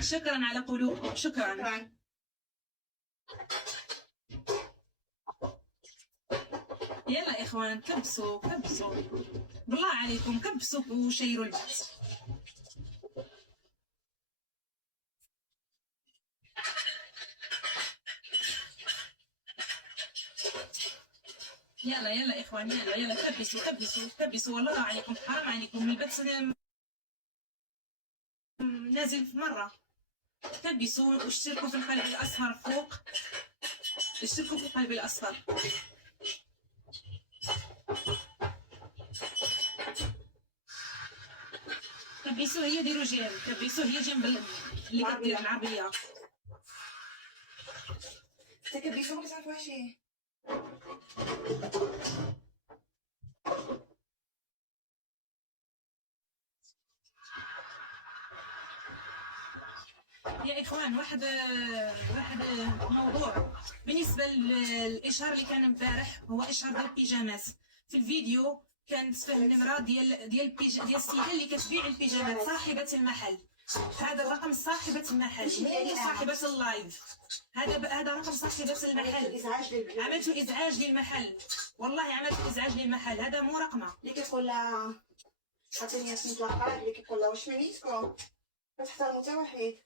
شكرا على قلوبكم، شكرا. يلا اخوان كبسوا كبسوا بالله عليكم، كبسوا وشيروا البث. يلا يلا اخوان، يلا يلا كبسوا كبسوا كبسوا، والله عليكم حرام عليكم، البث نازل في مره. كبسوا واشتركوا في القلب الاصفر فوق، اشتركوا في القلب الاصفر. كبسوا هي ديروا جيم، كبسوا هي جنب اللي كدير العربيه. تكبسوا ما كتعرفوا شي. يا اخوان واحد موضوع بالنسبه للاشهار اللي كان امبارح، هو اشهار ديال البيجامات. في الفيديو كانت فيه النمره ديال السيده اللي كتبيع البيجامات، صاحبه المحل. هذا الرقم صاحبه المحل، مو صاحبه اللايف. هذا رقم صاحبه المحل. عملتوا ازعاج للمحل، والله عملتوا ازعاج للمحل، هذا مو رقمه. اللي كيقول لها عطيني سميت لاكارد، اللي كيقول لها واش سميتكم، كتحترموا حتى واحد.